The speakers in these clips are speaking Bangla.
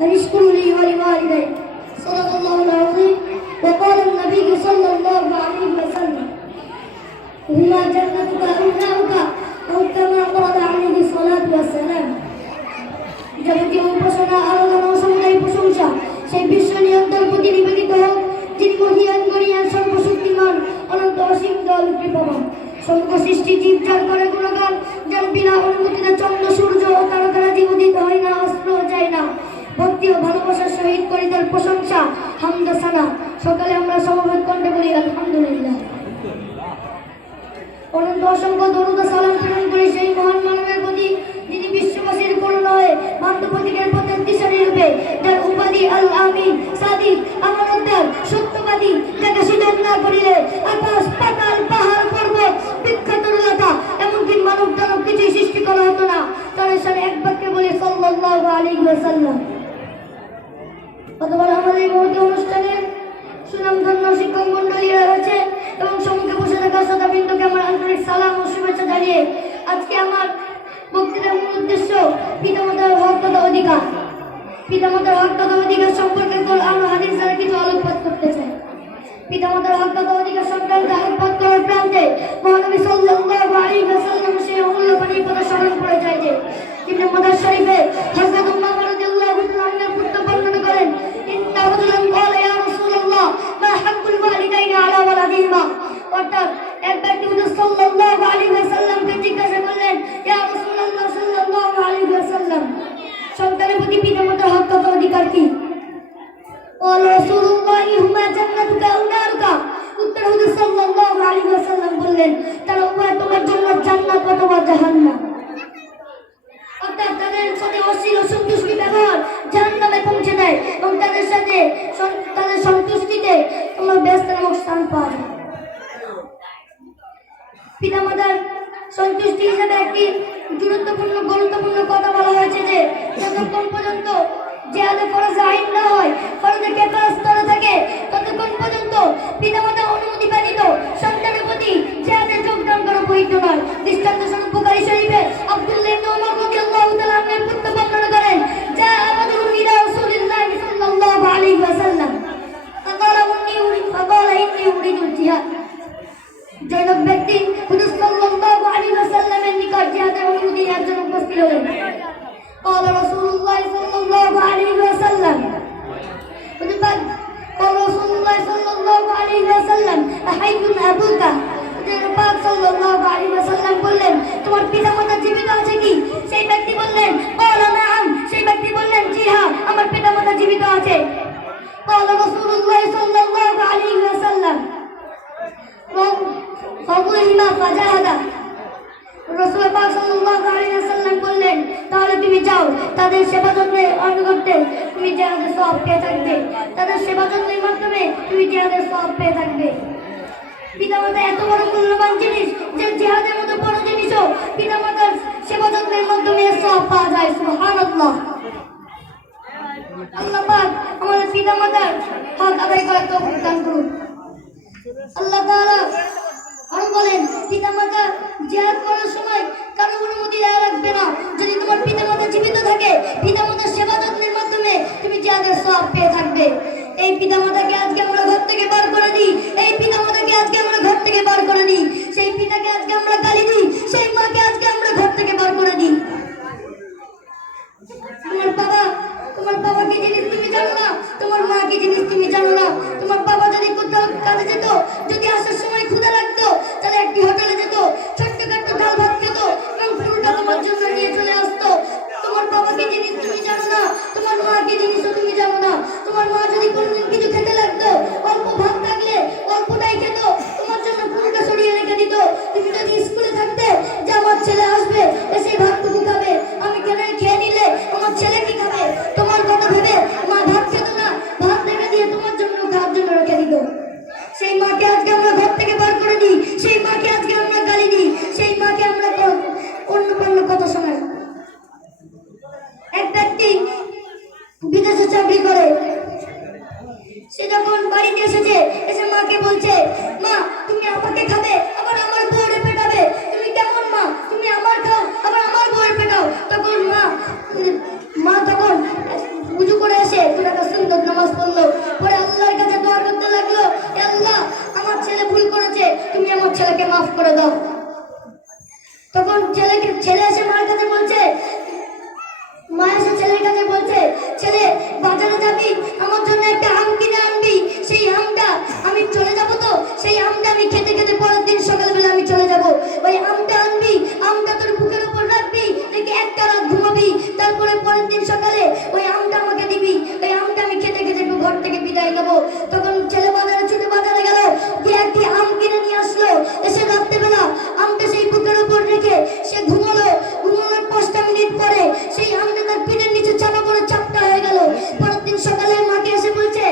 أن اشكر لي ولوالدي صدق الله العظيم وقال النبي صلى الله عليه وسلم هما جنتك أو نارك أو كما قال عليه الصلاة والسلام যাবতীয় উপাসনা আরাধনা ও সমুদায় প্রশংসা সেই বিশ্ব নিয়ন্ত্রণ প্রতি নিবেদিত হোক যিনি মহিয়ান গরিয়ান সর্বশক্তিমান অনন্ত অসীম দয়াল কৃপাবান সমগ্র সৃষ্টি জীব যার করে গুণগান যার বিনা অনুমতিতে চন্দ্র সূর্য ও তারকারা জীবদিত হয় না অস্ত্র যায় না ভক্তি ও ভালোবাসার সহিত করি তার প্রশংসা হামদ সানা সকালে আমরা সমবেত কণ্ঠে বলি আলহামদুলিল্লাহ অনন্ত অসংখ্য দরুদ ও সালাম প্রেরণ করি সেই মহান মানবের প্রতি যিনি বিশ্ববাসীর করুণা হয়ে মানব প্রতীকের পথের দিশারি রূপে যার উপাধি আল আমিন সাদিক আমানতদার সত্যবাদী যাকে সুযোগ না করিলে আকাশ পাতাল পাহাড় পর্বত বৃক্ষতরুলতা এমনকি মানব দানব কিছুই সৃষ্টি করা হতো না তার সাথে এক বাক্যে বলি সাল্লাল্লাহু আলাইহি ওয়াসাল্লাম। অতঃপর আমাদের এই মুহূর্তে অনুষ্ঠানে সুনামধন্য শিক্ষক মন্ডলীরা রয়েছে এবং সম্মুখে বসে থাকা শ্রোতাবৃন্দকে আমার আন্তরিক সালাম ও শুভেচ্ছা জানিয়ে আজকে আমার বক্তৃতার মূল উদ্দেশ্য পিতামাতার হক তথা অধিকার সম্পর্কে কোরআন ও হাদিস দ্বারা কিছু আলোকপাত করতে চাই। পিতামাতার হক তথা অধিকার সংক্রান্ত আলোকপাত করার প্রান্তে মহানবী সাল্লাল্লাহু আলাইহি ওয়াসাল্লাম সেই অমূল্য বাণীর কথা স্মরণ করে যায় যে ইবনে মাজাহ শরীফে হযরত উমর রাদিয়াল্লাহু তাআলা পুত্র বর্ণনা করেন ইন্না রাজুলান ক্বালা ইয়া রাসূলুল্লাহ মা হাক্কুল ওয়ালিদাইনি আলা ওয়ালাদিহিমা অর্থাৎ এক ব্যক্তি হুজুর সাল্লাল্লাহু আলাইহি ওয়াসাল্লামকে জিজ্ঞাসা করলেন ইয়া রাসূলুল্লাহ সাল্লাল্লাহু আলাইহি ওয়াসাল্লাম সন্তানের প্রতি পিতামাতার হক তথা অধিকার কি? ক্বালা রাসূলুল্লাহ হুমা জান্নাতুকা আও নারুকা উত্তর হুজুর সাল্লাল্লাহু আলাইহি ওয়াসাল্লাম বললেন তারা উভয় তোমার জন্য জান্নাত অথবা জাহান্নাম অর্থাৎ তাদের সাথে অশ্লীল ও সন্তুষ্টি ব্যবহার জাহান্নামে পৌঁছে দেয় এবং তাদের সাথে তাদের সন্তুষ্টিতে তোমার ব্যস্ত নামক স্থান পাওয়া যায়। পিতামাতার সন্তুষ্টি হিসেবে একটি গুরুত্বপূর্ণ কথা বলা হয়েছে যে যতক্ষণ পর্যন্ত জিহাদে ফরজ আইন না হয় ফরজে কিফায়া স্তরে থাকে ততক্ষণ পর্যন্ত পিতামাতার অনুমতি ব্যতীত সন্তানের প্রতি জিহাদে যোগদান করা বৈধ নয়। দৃষ্টান্ত স্বরূপ বুখারী শরীফে আব্দুল্লাহ ইবনে উমর রাদিয়াল্লাহু তাআলা আনহুর পুত্র বর্ণনা করেন যা আবাদুল ইলা রাসূলিল্লাহ সাল্লাল্লাহু আলাইহি ওয়াসাল্লাম ফাকালা ইন্নী উরিদুল জিহাদ জনক ব্যক্তি হুজুর সাল্লাল্লাহু আলাইহি ওয়াসাল্লামের নিকট জিহাদের অনুমতি নেওয়ার জন্য উপস্থিত হলেন। قال رسول الله صلى الله عليه وسلم قال رسول الله صلى الله عليه وسلم أحي أبوك পাক সাল্লাল্লাহু আলাইহি ওয়াসাল্লাম বললেন তোমার পিতামাতা জীবিত আছে কি? সেই ব্যক্তি বললেন قال نعم সেই ব্যক্তি বললেন জি হ্যাঁ আমার পিতামাতা জীবিত আছে। قال رسول الله صلى الله عليه وسلم فضلهما فجاهدا রাসূল পাক সাল্লাল্লাহু আলাইহি ওয়াসাল্লাম বললেন তাহলে তুমি যাও তাদের সেবা যত্নে অনুগত্যে তুমি জিহাদের সওয়াব পেয়ে থাকবে তাদের সেবা যত্নের মাধ্যমে তুমি জিহাদের সওয়াব পেয়ে থাকবে। পিতামাতা এত বড় মূল্যবান জিনিস যে জিহাদের মতো বড় জিনিসও পিতামাতার সেবা যত্নের মাধ্যমে সওয়াব পাওয়া যায়। সুবহানাল্লাহ। আল্লাহ পাক আমাদের পিতামাতার হক আদায় করার তৌফিক দান করুন। আল্লাহ তাআলা আর বলেন পিতামাতা জিহাদ করার সময় কারো অনুমতি দেওয়া লাগবে না। যদি তোমার পিতামাতা জীবিত থাকে পিতামাতার সেবা যত্নের মাধ্যমে তুমি জিহাদের সওয়াব পেয়ে থাকবে। এই পিতামাতাকে আজকে আমরা ঘর থেকে বার করে দিই সেই পিতাকে আজকে আমরা গালি দিই সেই মাকে আজকে আমরা ঘর থেকে বার করে দিই। তোমার বাবা কি জিনিস তুমি জানো না, তোমার মা কি জিনিস তুমি জানো না। তোমার বাবা যদি কোথাও কাজে যেত, যদি আসার সময় ক্ষুধা লাগতো তাহলে একটি হোটেলে যেত, ছোট্টখাট্টো ডাল ভাত খেত এবং পুরোটা তোমার জন্য নিয়ে চলে আসতো। তোমার বাবা কি জিনিস তুমি জানো না, তোমার মা কি জিনিসও তুমি জানো না। তোমার মা যদি কোনোদিন কিছু খেতে লাগতো, অল্প ভাত থাকলে অল্পটাই খেত, তোমার জন্য পুরোটা সরিয়ে রেখে দিত। তুমি যদি স্কুলে থাকতে যে আমার ছেলে আসবে এসে ভাতটুকু খাবে, আমি খেয়ে নিলে আমার ছেলে কি খাবে তোমার কথা ভেবে মা ভাত খেত না, ভাত রেখে দিয়ে তোমার জন্য খাওয়ার জন্য রেখে দিত। সেই মাকে আজকে আমরা ঘর থেকে বার করে দিই, সেই মাকে আজকে আমরা গালি দিই, সেই মাকে আমরা অন্য কথা শোনাই। এক ব্যক্তি বিদেশে চাকরি করে, সে যখন বাড়িতে এসেছে এসে মাকে বলছে মা তুমি আমাকে খাবে আবার আমার বউয়ের পেটাবে, তুমি কেমন মা, তুমি আমার খাও আবার আমার বউয়ের পেটাও। তখন মা তখন উজু করে ছেলেকে মাফ করে দাও। তখন ছেলে এসে মার কাছে বলছে, মা এসে ছেলের কাছে বলছে, ছেলে বাজারে যাবি, আমার জন্য একটা আম কিনে আনবি। সেই আমটা আমি চলে যাব, তো সেই আমটা আমি খেতে খেতে পরের দিন সকালবেলা আমি চলে যাব। ওই আমটা আনবি, আমটা তোর বুকের উপর রাখবি, দেখে একটা রাত ঘুমাবি, তারপরে পরের দিন সকালে ওই আমটা আমাকে দিবি। ওই আমটা আমি খেতে খেতে একটু ঘর থেকে বিদায় নেবো। তখন ছেলে বাজারে ছুটে বাজারে গেল, গিয়ে একটি আম কিনে নিয়ে আসলো। এসে রাত্রেবেলা আমটা সেই বুকের উপর রেখে সে ঘুমালো। ঘুমানোর 5টা মিনিট পরে সেই আমটা তার পিঠের নিচে চাপা পড়ে চাপটা হয়ে গেল। পরের দিন সকালে মাকে এসে বলছে,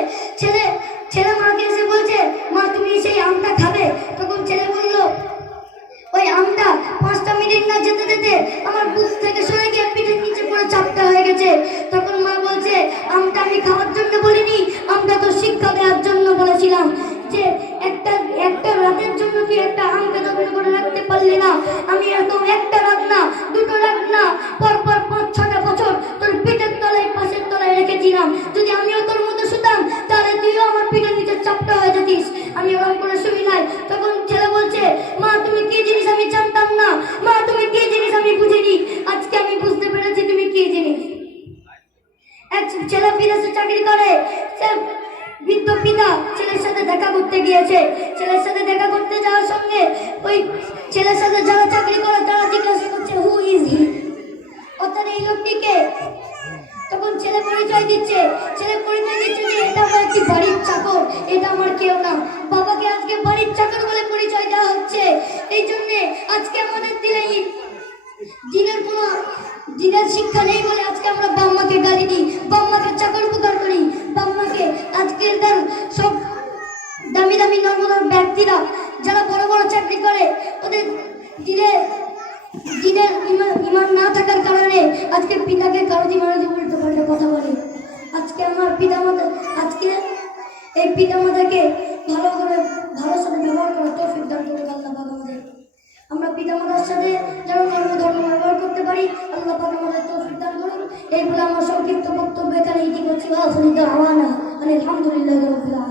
ছেলে মাকে এসে বলছে, মা তুমি সেই আমটা খাবে? তখন ছেলে বলল, ওই আমটা 5টা মিনিট না যেতে যেতে আমার বুক থেকে সরে গিয়ে পিঠের নিচে পড়ে চাপটা হয়ে গেছে। তখন মা বলছে, আমটা আমি খাওয়ার জন্য বলিনি, আমটা তো শিক্ষা দেওয়ার জন্য বলেছিলাম। যে একটা রাতের জন্য তুই একটা আমকে যত্ন করে রাখতে পারলি না, আমি এরকম একটা রাত না, 2টো রাত না, পরপর 5-6টা বছর তোর পিঠের তলায় পাশের তলায় রেখেছিলাম। যদি আমিও তোর মতো শুতাম তাহলে তুইও আমার পিঠের নিচে চাপটা হয়ে যেতিস। আমি ওরকম করে শুই নাই। তখন ছেলে বলছে, মা তুমি কি জিনিস আমি জানতাম না, মা তুমি কি জিনিস আমি বুঝিনি, আজকে আমি বুঝতে পেরেছি তুমি কি জিনিস। এক ছেলে বিদেশে চাকরি করে, বৃদ্ধ পিতা ছেলের সাথে দেখা করতে গিয়েছে। ছেলের সাথে দেখা করতে যাওয়ার সঙ্গে ওই ছেলের সাথে যারা চাকরি করে তারা জিজ্ঞাসা করছে, হু ইজ হি, অর্থাৎ এই লোকটিকে। তখন ছেলে পরিচয় দিচ্ছে যে এটা আমার একটি বাড়ির চাকর, এটা আমার কেউ না। বাবাকে আজকে বাড়ির চাকর বলে পরিচয় দেওয়া হচ্ছে। এই জন্য আজকে আমাদের দিনের শিক্ষা নেই বলে আজকে আমরা বাম্মাকে গালি দিই, বাম্মাকে চাকর পুকার করি, বাম্মাকে আজকের সব দামি দামি নর্মাল ব্যক্তিরা যারা বড় বড় চাকরি করে, ওদের দিনের ইমান না থাকার কারণে আজকে পিতাকে কারোদি মারোদি উল্টো পাল্টা কথা বলে। আজকে আমার আজকে এই পিতামাতাকে ভালোর সাথে ব্যবহার করার তৌফিক দান করুন আল্লাহ পাক আমাদের। আমরা পিতামাতার সাথে যেন ধর্ম ব্যবহার করতে পারি, আল্লাহ পাক আমাদের তৌফিক দান করুন। এই বলে আমার সংক্ষিপ্ত বক্তব্য এখানে ইতি করছি। আলহামদুলিল্লাহ রাব্বিল আলামিন।